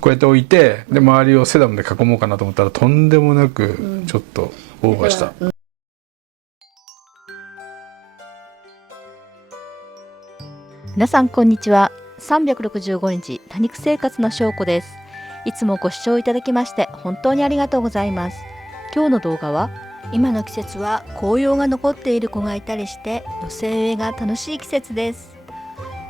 こうやって置いて、で周りをセダムで囲もうかなと思ったらとんでもなくちょっとオーバーした。皆さんこんにちは。365日多肉生活のしょうこです。いつもご視聴いただきまして本当にありがとうございます。今日の動画は、今の季節は紅葉が残っている子がいたりして寄せ植えが楽しい季節です。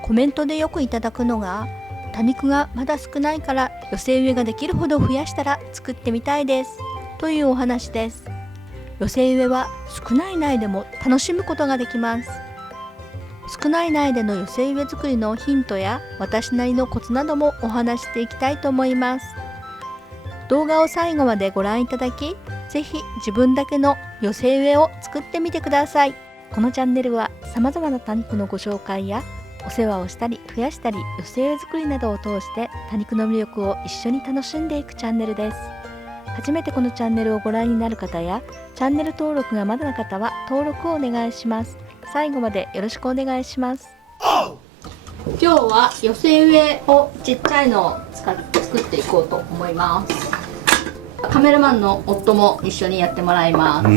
コメントでよくいただくのが、多肉がまだ少ないから寄せ植えができるほど増やしたら作ってみたいですというお話です。寄せ植えは少ない苗でも楽しむことができます。少ない苗での寄せ植え作りのヒントや私なりのコツなどもお話していきたいと思います。動画を最後までご覧いただき、ぜひ自分だけの寄せ植えを作ってみてください。このチャンネルは様々な多肉のご紹介やお世話をしたり増やしたり寄せ植え作りなどを通して多肉の魅力を一緒に楽しんでいくチャンネルです。初めてこのチャンネルをご覧になる方やチャンネル登録がまだの方は登録をお願いします。最後までよろしくお願いします。今日は寄せ植えをちっちゃいのを使って作っていこうと思います。カメラマンの夫も一緒にやってもらいます。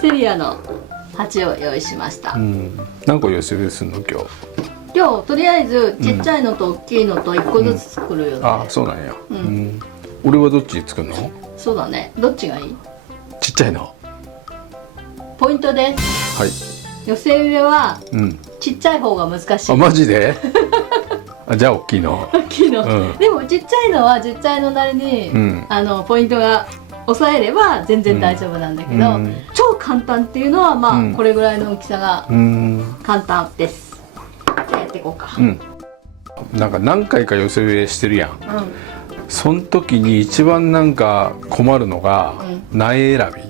セリアの鉢を用意しました。何個寄せ植えするの今日とりあえずちっちゃいのと大きいのと1個ずつ作るよね。あ、そうなんや。俺はどっち作るの？そうだね。どっちがいい？ちっちゃいの。ポイントです。はい。寄せ植えはちっちゃい方が難しい。あ、マジで？あ、じゃあ大きいの。大きいの。でもちっちゃいのはちっちゃいのなりにポイントが抑えれば全然大丈夫なんだけど、超簡単っていうのはまあこれぐらいの大きさが簡単です。じゃあやっていこうか。なんか何回か寄せ植えしてるやん。その時に一番なんか困るのが苗選び。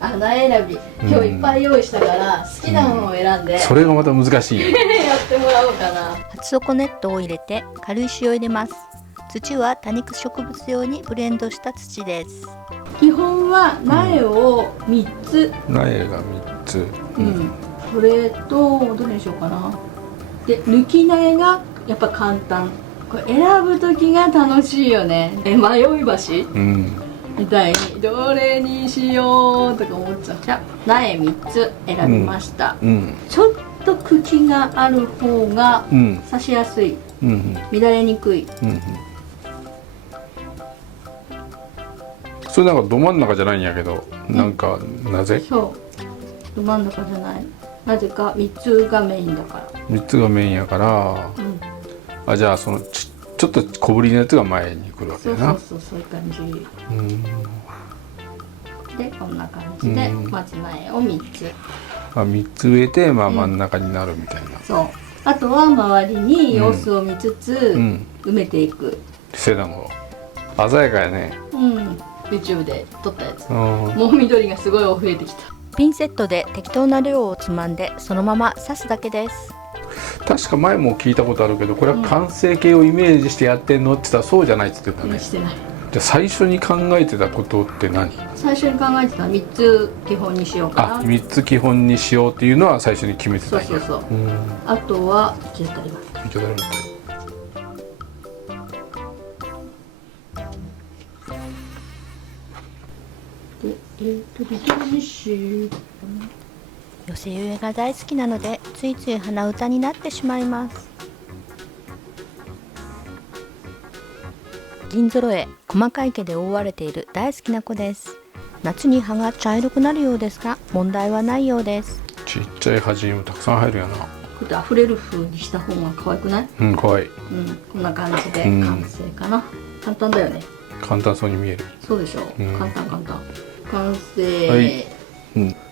苗選び、今日いっぱい用意したから好きなものを選んで、それがまた難しいよ。やってもらおうかな。初底ネットを入れて軽石を入れます。土は多肉植物用にブレンドした土です。基本は苗を3つ、苗が3つ、これとどれにしようかな。で抜き苗がやっぱ簡単。これ選ぶ時が楽しいよね。迷い橋、みたいにどれにしようとか思っちゃう。じゃあ苗3つ選びました。ちょっと茎がある方が刺しやすい、乱れにくい。それなんかど真ん中じゃないんやけど、なんかなぜ？そうど真ん中じゃない。なぜか3つがメインだから。3つがメインやから、あ、じゃあそのちょっと小ぶりのやつが前に来るわけやな。そういう感じ。でこんな感じで、まず苗を3つ。3つ植えて、まあ真ん中になるみたいな。そう。あとは周りに様子を見つつ埋めていく。セダムを鮮やかやね。YouTube で撮ったやつ。もう緑がすごい増えてきた。ピンセットで適当な量をつまんでそのまま刺すだけです。確か前も聞いたことあるけど、これは完成形をイメージしてやってんのって言ったらそうじゃないって言ってたね。してない。じゃあ最初に考えてたことって何？最初に考えてた3つ基本にしようかな。3つ基本にしようっていうのは最初に決めてたんや。そう。あとはちょっとあります。寄せ植えが大好きなのでついつい鼻歌になってしまいます。銀揃え、細かい毛で覆われている大好きな子です。夏に葉が茶色くなるようですが問題はないようです。ちっちゃい端にもたくさん入るやな。こうやって溢れる風にした方が可愛くない？可愛い。こんな感じで完成かな。簡単だよね。簡単そうに見える。そうでしょ。簡単。完成。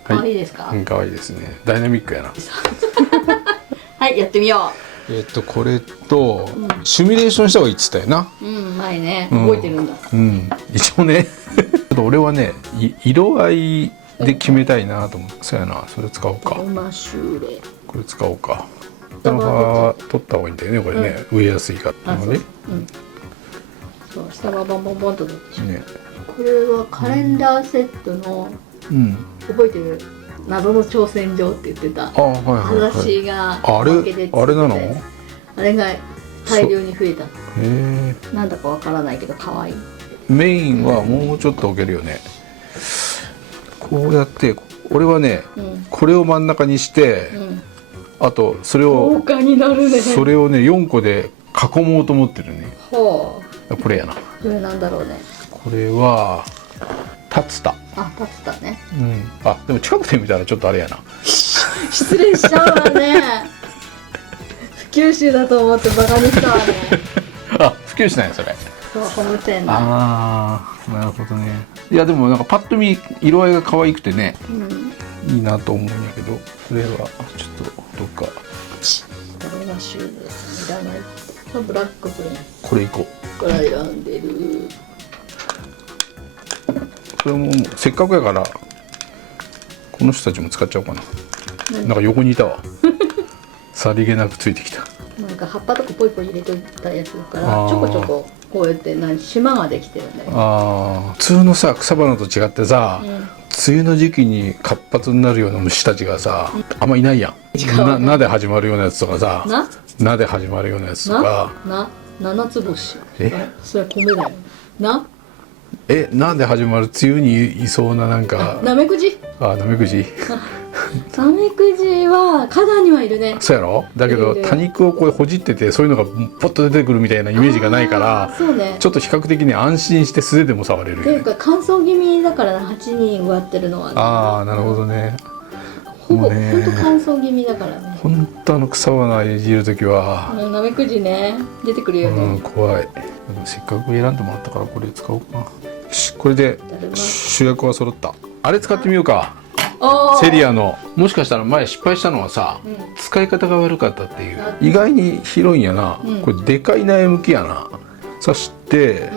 可愛いですか？可愛いですね。ダイナミックやな。はい、やってみよう。これとシミュレーションした方がいいっつったよな。前ね、覚えてるんだ。一応ね。俺はね、色合いで決めたいなと思って。そうやな、それ使おうか。これ使おうか。下の葉取った方がいいんだよね、これね。植えやすいからね。そう、下はボンボンと取ってしまう。これはカレンダーセットの、覚えてる？謎の挑戦状って言ってた。私があれなの？あれが大量に増えた。へえ。なんだかわからないけど可愛い。メインはもうちょっと置けるよね。こうやって俺はね、これを真ん中にして、あとそれを豪華になるね。それをね4個で囲もうと思ってるね。ほこれやな。これなんだろうね。これは竜田。あ、竜田ね。あ、でも近くで見たらちょっとあれやな。失礼しちゃうわね。不九州だと思ってバカにしたわね。あ、普及しないよそれ。そう、ホームペンだ。ああ、なるほどね。いやでもなんかパッと見色合いが可愛くてね、いいなと思うんやけど、それはちょっとどっか。これがシュールいらない。ブラックプレーン。これいここれ選んでる。これもせっかくやからこの人たちも使っちゃおうかな。なんか横にいたわ。さりげなくついてきた。なんか葉っぱとかポイポイ入れといたやつだからちょこちょここうやって島ができてるんだよね。普通のさ草花と違ってさ、梅雨の時期に活発になるような虫たちがさ、あんまいないやん。なで始まるようなやつとかさ、なで始まるようなやつとか。七つ星。それは米だよ。なんで始まる梅雨にいそうななんか。ナメクジ。ナメクジ。ナメクジは花壇にはいるね。そうやろ。だけど多肉をこうほじっててそういうのがポッと出てくるみたいなイメージがないから、そうね、ちょっと比較的に安心して素手でも触れるよね。っていうか乾燥気味だから8人植わってるのは、ね、なるほどね。ほんと乾燥気味だからね。本当草花いじるときはナメクジね出てくるよね。怖い。でもせっかく選んでもらったからこれ使おうかな。よし、これで主役は揃った。あれ使ってみようか。セリアの。もしかしたら前失敗したのはさ、使い方が悪かったっていう。意外に広いんやな。これでかい苗向きやな。そして、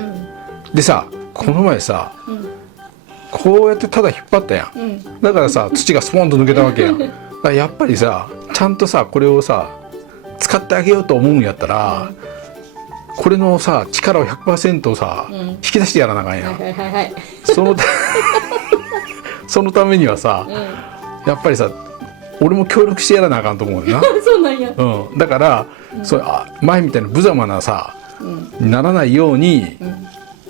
でさこの前さ、こうやってただ引っ張ったやん。だからさ土がスポンと抜けたわけやん。だからやっぱりさちゃんとさこれをさ使ってあげようと思うんやったら、これのさ力を 100% さ、引き出してやらなあかんやん。そのためにはさ、やっぱりさ俺も協力してやらなあかんと思うよな。そうなんや。だから、前みたいな無様なさ、にならないように、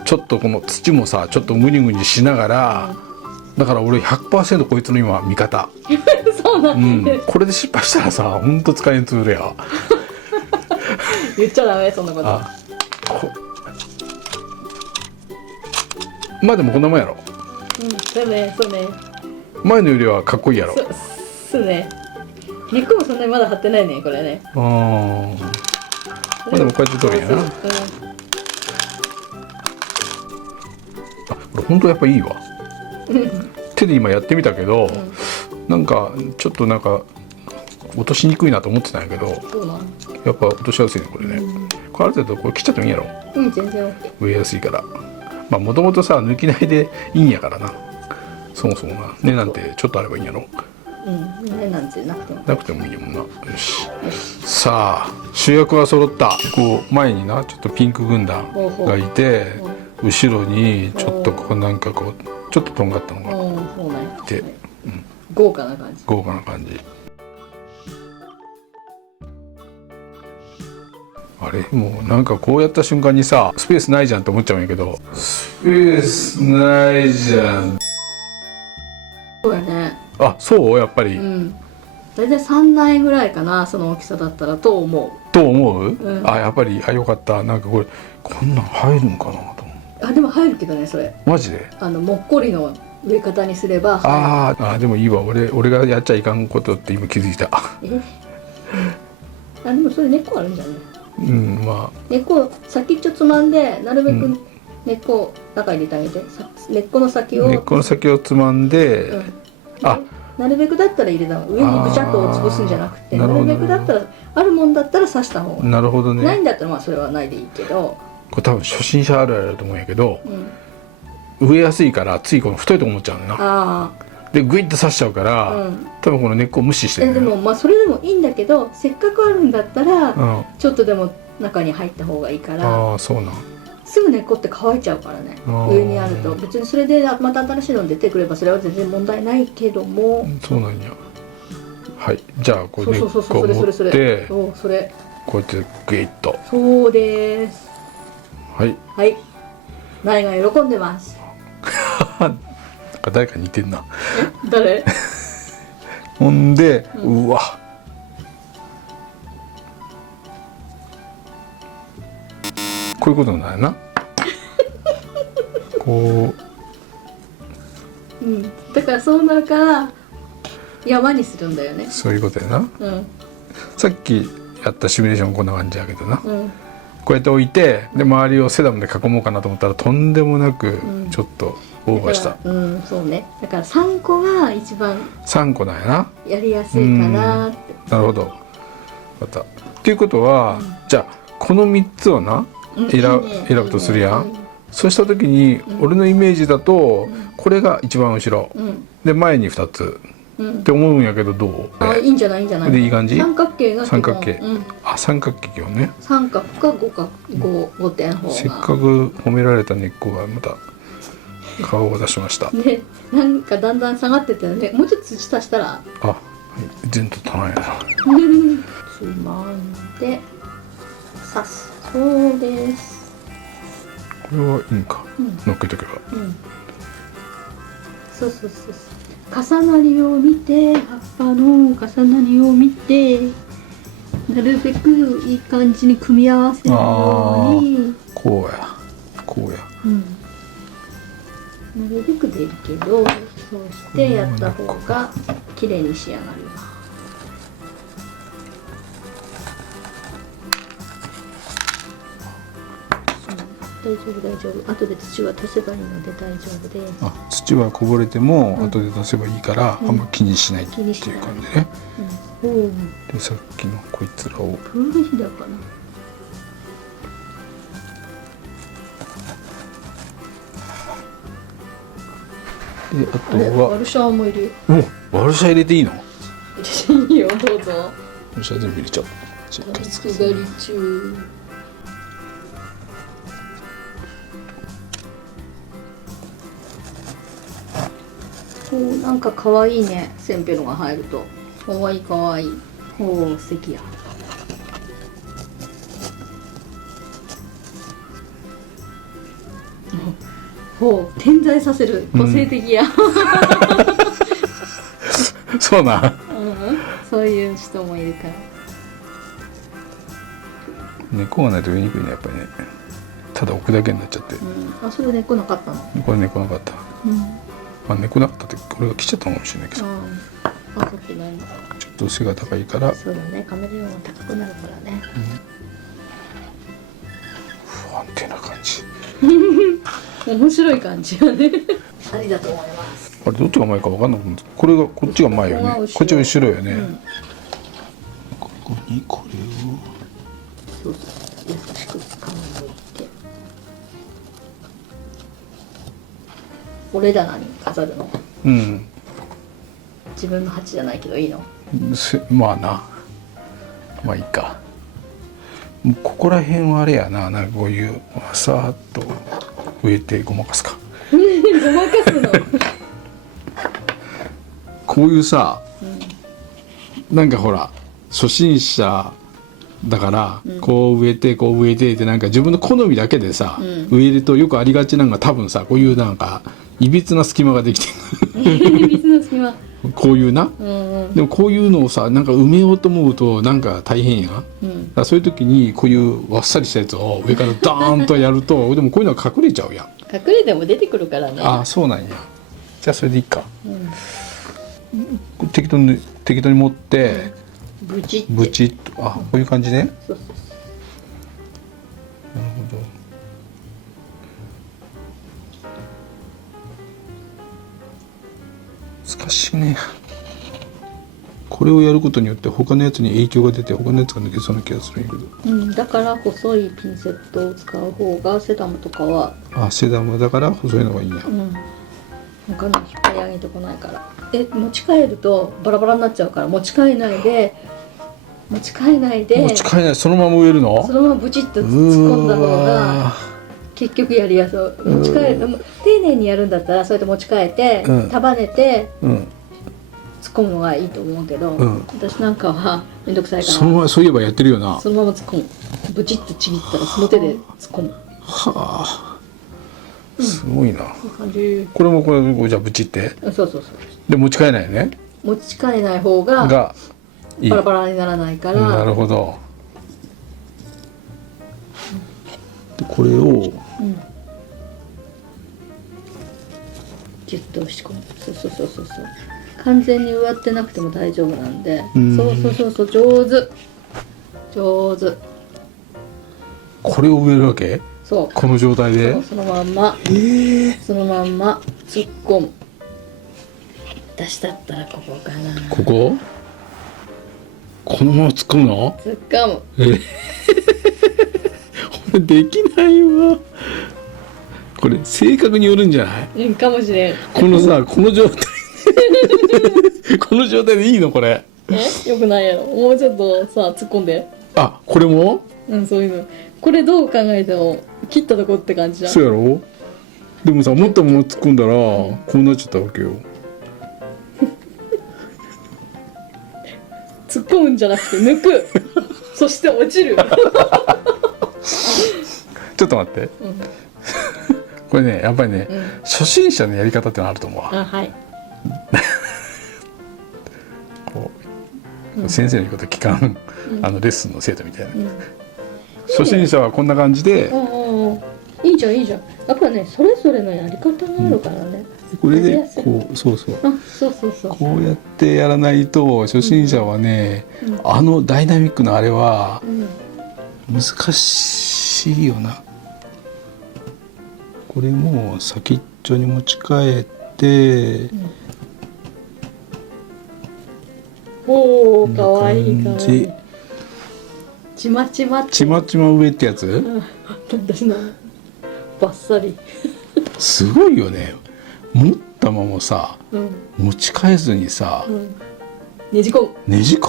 ちょっとこの土もさちょっとムニムニしながら、だから俺 100% こいつの今味方。そうなんだ、これで失敗したらさほんと使えんツールや。言っちゃダメそんなこと。まあでもこんなもんやろ。そうねそうね。前のよりはかっこいいやろ。そうね。肉もそんなにまだ張ってないねこれね。まあでもこうやって取るんやな。これ本当やっぱいいわ。手で今やってみたけど、なんかちょっとなんか落としにくいなと思ってたんやけど、やっぱ落としやすいねこれね。これある程度これ切っちゃってもいいんやろ。全然 OK。植えやすいから。まあもともとさ抜きないでいいんやからな。そもそもな根なんてちょっとあればいいんやろ。根なんてなくてもいいもんな。よし。さあ主役は揃った。こう前になちょっとピンク軍団がいて、後ろにちょっとこうなんかこうちょっととんがったのがいて、豪華な感じ。豪華な感じ。あれもうなんかこうやった瞬間にさスペースないじゃんって思っちゃうんやけど、スペースないじゃん。そうやね。そうやっぱり。大体3苗ぐらいかなその大きさだったらと思う。やっぱりやっぱったなんかこれこんなん入るんかなと思う。でも入るけどねそれ。マジで？もっこりの植え方にすれば。でもいいわ。俺がやっちゃいかんことって今気づいた。でもそれ根っこあるんじゃない？根っこ先っちょつまんでなるべく根っこを中に入れてあげて、根っこの先をつまんで、なるべくだったら入れた方が、上にぐちゃっと潰すんじゃなくて、なるべくだったらあるもんだったら刺した方が。なるほどね。ないんだったらまあそれはないでいいけど、これ多分初心者あるあるだと思うんやけど、植えやすいからついこの太いとこ持っちゃうな。でグイッと刺しちゃうから、多分この根っこを無視してる。でもまあそれでもいいんだけど、せっかくあるんだったら、ちょっとでも中に入った方がいいから。そうなん。すぐ根っこって乾いちゃうからね。上にあると別にそれでまた新しいの出てくればそれは全然問題ないけども。そうなんや。はい。じゃあこれ根っこを持って、それこうやってグイッと。そうです。はい。はい。苗が喜んでます。なんか誰か似てんな。誰？ほんで、うわ。こういうことなんやな。こう。だからそうなるから山にするんだよね。そういうことやな。さっきやったシミュレーションこんな感じやけどな。こうやって置いて、で周りをセダムで囲もうかなと思ったらとんでもなくちょっとオーバーした。そうね。だから3個が一番3個なんやな。やりやすいかなって。なるほど。また。っていうことは、じゃあこの3つをな選ぶとするやん。そうした時に俺のイメージだとこれが一番後ろ、で前に2つって思うんやけど、どう？いいんじゃないいいんじゃない。でいい感じ？三角形が三角形。三角形よね。三角か5点方が。せっかく褒められた根っこがまた顔を出しました。ね、なんかだんだん下がってたよね。もうちょっと土足したら。あ、はい、全と足らんやな。つまんで刺す。そうです。これはいいんか。乗っけとけば。そう。重なりを見て、葉っぱの重なりを見て、なるべくいい感じに組み合わせるように。こうや。なるべく出るけど、そうしてやった方が綺麗に仕上がるわ。大丈夫。後で土は足せばいいので大丈夫です。あ、土はこぼれても後で出せばいいから、あんま気にしないっていう感じね。でさっきのこいつらを。プールヒダかな。であとはワルシャーもいる。ワルシャ入れていいの？いいよ、どうぞ。ワルシャ全部入れちゃう。ガリ中。なんか可愛いね、センペロが入ると。可愛い。素敵や。点在させる、個性的や。そうな。そういう人もいるから。根っこがないと植えにくいね、やっぱりね。ただ置くだけになっちゃって。あ、それ根っこなかったの？これ根っこなかった。根っこなかったってこれが来ちゃったのかもしれないけど。あ、そっちないのか。ちょっと背が高いから。そうだね、カメレオンは高くなるからね。不安定な感じ。面白い感じよね。ありだと思います。あれどっちが前か分かんなくなって、これがこっちが前よね。こっちが後ろよね。ここにこれを。優しく掴んでおいて。俺棚に飾るの。自分の鉢じゃないけどいいの？まあな。まあいいか。もうここら辺はあれやな、なんかこういうさーっと植えてごまかすか。ごまかすの。こういうさ、なんかほら初心者だから、こう植えてってなんか自分の好みだけでさ、植えるとよくありがちなのが多分さ、こういうなんかいびつな隙間ができてる。いびつな隙間。こういうな、でもこういうのをさ、なんか埋めようと思うとなんか大変や、だからそういう時にこういうわっさりしたやつを上からダーンとやるとでもこういうのが隠れちゃうやん。隠れても出てくるからね。あ、そうなんや。じゃあそれでいいか。適当に持って、ブチッと、こういう感じね。なるほど。難しいね。これをやることによって他のやつに影響が出て他のやつが抜けそうな気がするんやけど、だから細いピンセットを使う方がセダムとかは。セダムだから細いのがいいんや。他の引っ張り上げてこないから。持ち帰るとバラバラになっちゃうから持ち帰らないでそのまま植えるの？そのままブチッと突っ込んだ方が結局やりやすい。丁寧にやるんだったらそうやって持ち帰って、束ねて、突っ込むのがいいと思うけど、私なんかはめんどくさいからそういえばやってるよな。そのまま突っ込む。ブチッとちぎったらその手で突っ込む。はあ、すごいな。いい感じ。これもじゃあブチって。そうで持ち替えないよね。持ち替えない方がいい。バラバラにならないから。なるほど。でこれをギュッと押し込む。そう。完全に植わってなくても大丈夫なんで。そう上手。これを植えるわけ？そう。この状態で？そのまんま。そのまんま突っ込む。私だったらここかな。ここ？このまま突っ込むの？突っ込む。これできないわ。これ性格によるんじゃない？かもしれん。このさ、この状態この状態でいいのこれ？よくないやろ。もうちょっとさ突っ込んで。あ、これも？そういうの。これどう考えても切ったとこって感じじゃん。そうやろ？でもさ、もっとも突っ込んだらこうなっちゃったわけよ。突っ込むんじゃなくて抜く。そして落ちる。ちょっと待って。これね、やっぱりね、初心者のやり方ってのあると思うわ。はい。こう先生の言うこと聞かん、レッスンの生徒みたいな。初心者はこんな感じで。いいじゃん。やっぱね、それぞれのやり方があるからね。これでこう、そう。こうやってやらないと初心者はね、ダイナミックなあれは難しいよな。これも先っちょに持ち替えて、おー、かわいい。ちまちま上ってやつ？私のバッサリ。すごいよね。持ったままさ、持ち替えずにさ、ねじ込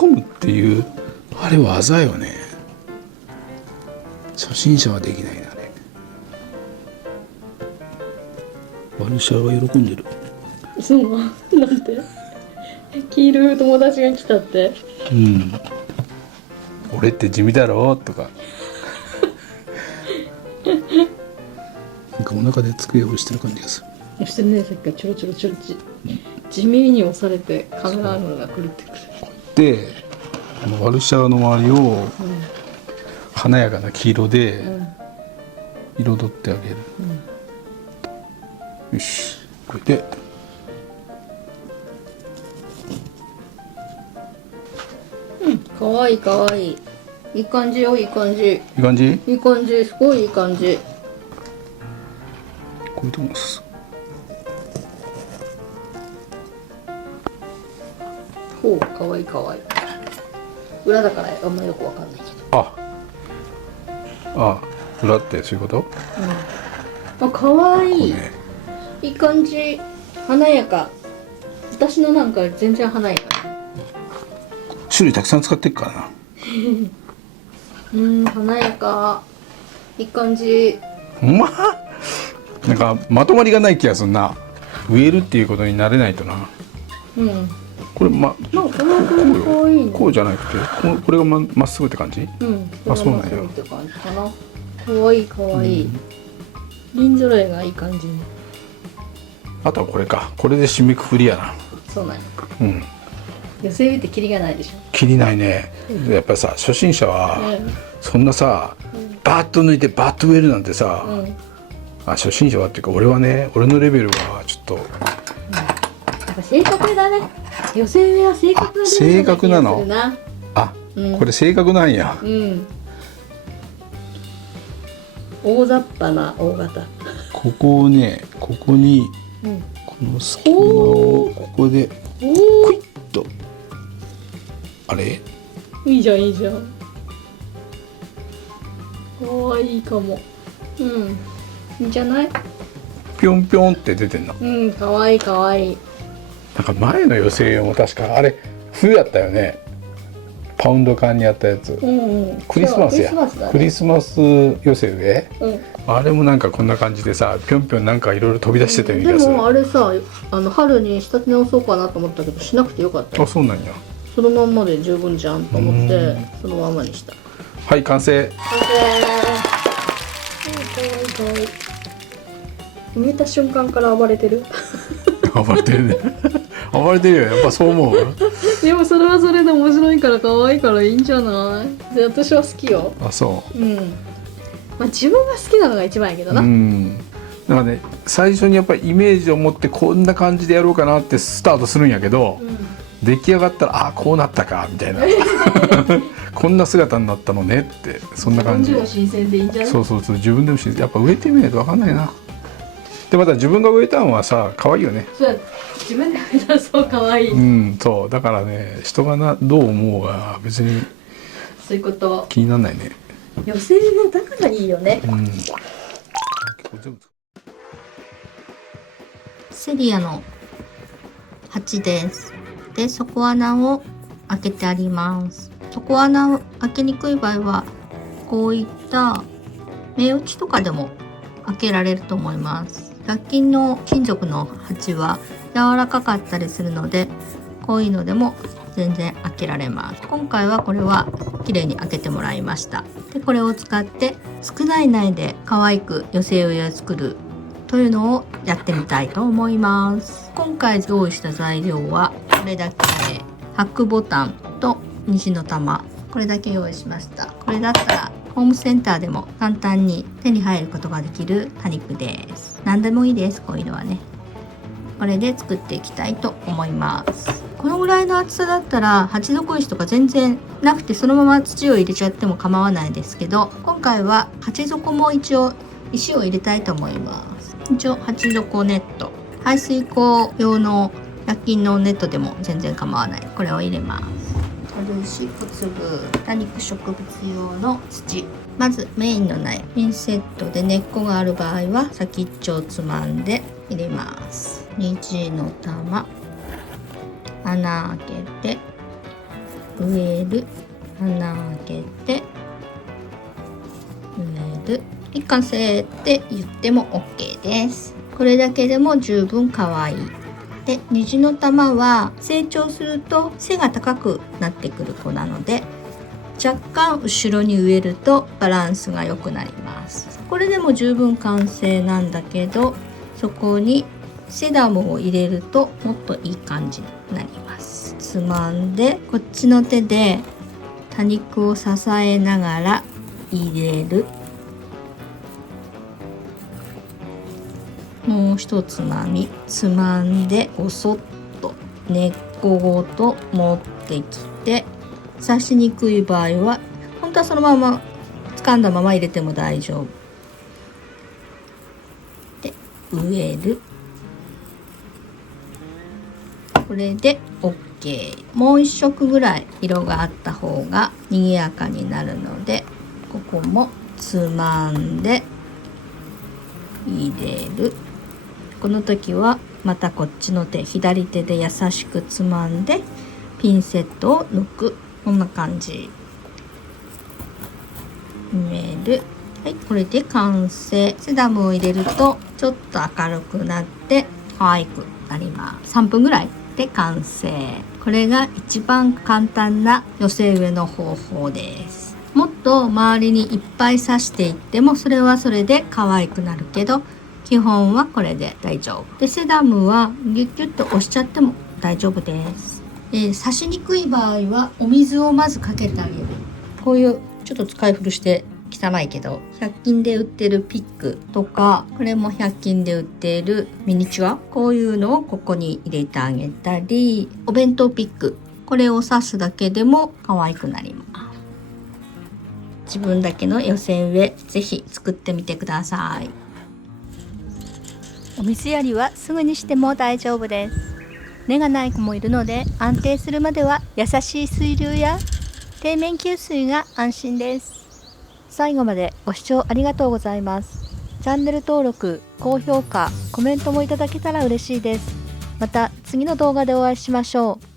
むっていうあれ技よね。初心者はできないなね。ワルシャワ喜んでる。そうなんて黄色い友達が来たって。俺って地味だろとか。なんかお腹で机をしてる感じがする。押してるね、さっきからちょろ地味に押されてカメラのが狂ってくる。で、ワルシャワの周りを華やかな黄色で彩ってあげる。よし、これでかわいい。いい感じよ、いい感じ、すごいいい感じ。こういうとこです。ほう、かわいい。裏だからあんまりよくわかんないけど。裏ってそういうこと？かわいい。いい感じ。華やか。私のなんか全然華やか。種類たくさん使ってるからな。華やか。いい感じ。なんかまとまりがない気がするな。植えるっていうことになれないとな。これなんかかわいいね。こうじゃなくて、これがまっすぐって感じ？そうなんや。かわいい。輪揃えがいい感じ。あとはこれか。これで締めくくりやな。そうなんや。寄せ植えってキリがないでしょ。キリないね。やっぱりさ、初心者はそんなさ、バーッと抜いてバーッと植えるなんてさ、初心者はっていうか俺はね、俺のレベルはちょっと。やっぱ正確だね。寄せ植えは正確な。正確なの。これ正確なんや。大雑把な大型。ここをね、ここにこの隙間をここでクイッと。あれ？いいじゃん。かわいいかも。いいんじゃない？ぴょんぴょんって出てんの。かわいい。なんか前の寄せ植えも確かあれ冬やったよね。パウンド缶にあったやつ、クリスマスや、クリスマス寄せ植え、あれもなんかこんな感じでさ、ぴょんぴょんなんかいろいろ飛び出してたような気がする。でもあれさ、春に仕立て直そうかなと思ったけどしなくてよかったよ。あ、そうなんや。そのまんまで十分じゃんと思ってそのままにした。はい、完成。埋めた瞬間から暴れてる。暴れてるね。暴れてるよ、やっぱそう思う。でもそれはそれで面白いから可愛いからいいんじゃない。で、私は好きよ。あ、そう。まあ自分が好きなのが一番やけどな。だからね、最初にやっぱりイメージを持ってこんな感じでやろうかなってスタートするんやけど、出来上がったら、あ、こうなったかみたいな。こんな姿になったのねって、そんな感じ。自分でも新鮮でいいんじゃない。そうそうそう、自分でも新鮮。やっぱ植えてみないと分かんないな。でまた自分が植えたのはさ、可愛いよね。そうや、自分で植えたらそう可愛い。そうだからね、人がどう思うが別にそういうこと気にならないね。寄せ植えだからいいよね。セリアの鉢です。で、底穴を開けてあります。底穴を開けにくい場合はこういった目打ちとかでも開けられると思います。100均の金属の鉢は柔らかかったりするので、こういうのでも全然開けられます。今回はこれは綺麗に開けてもらいました。で、これを使って少ない苗で可愛く寄せ植えを作るというのをやってみたいと思います。今回用意した材料はこれだけで、白ボタンと虹の玉、これだけ用意しました。これだったらホームセンターでも簡単に手に入ることができる多肉です。何でもいいです、こういうのはね。これで作っていきたいと思います。このぐらいの厚さだったら鉢底石とか全然なくてそのまま土を入れちゃっても構わないですけど、今回は鉢底も一応石を入れたいと思います。一応鉢底ネット、排水口用の100均のネットでも全然構わない。これを入れます。軽石、小粒、多肉植物用の土。まずメインの苗、ピンセットで根っこがある場合は先っちょをつまんで入れます。虹の玉、穴開けて植える、穴開けて植える。完成って言っても OK です。これだけでも十分可愛い。で、虹の玉は成長すると背が高くなってくる子なので、若干後ろに植えるとバランスが良くなります。これでも十分完成なんだけど、そこにセダムを入れるともっといい感じになります。つまんで、こっちの手で多肉を支えながら入れる。もう一つまみ、つまんでごそっと根っこごと持ってきて、刺しにくい場合は本当はそのまま掴んだまま入れても大丈夫で、植える。これで OK。 もう一色ぐらい色があった方が賑やかになるので、ここもつまんで入れる。この時はまたこっちの手、左手で優しくつまんでピンセットを抜く。こんな感じ。埋める。はい、これで完成。セダムを入れるとちょっと明るくなって可愛くなります。3分ぐらいで完成。これが一番簡単な寄せ植えの方法です。もっと周りにいっぱい刺していってもそれはそれで可愛くなるけど、基本はこれで大丈夫で、セダムはギュッギュッと押しちゃっても大丈夫です。刺しにくい場合はお水をまずかけてあげる。こういうちょっと使い古して汚いけど100均で売ってるピックとか、これも100均で売っているミニチュア、こういうのをここに入れてあげたり、お弁当ピック、これを刺すだけでも可愛くなります。自分だけの寄せ植え、ぜひ作ってみてください。お水やりはすぐにしても大丈夫です。根がない子もいるので、安定するまでは優しい水流や底面給水が安心です。最後までご視聴ありがとうございます。チャンネル登録、高評価、コメントもいただけたら嬉しいです。また次の動画でお会いしましょう。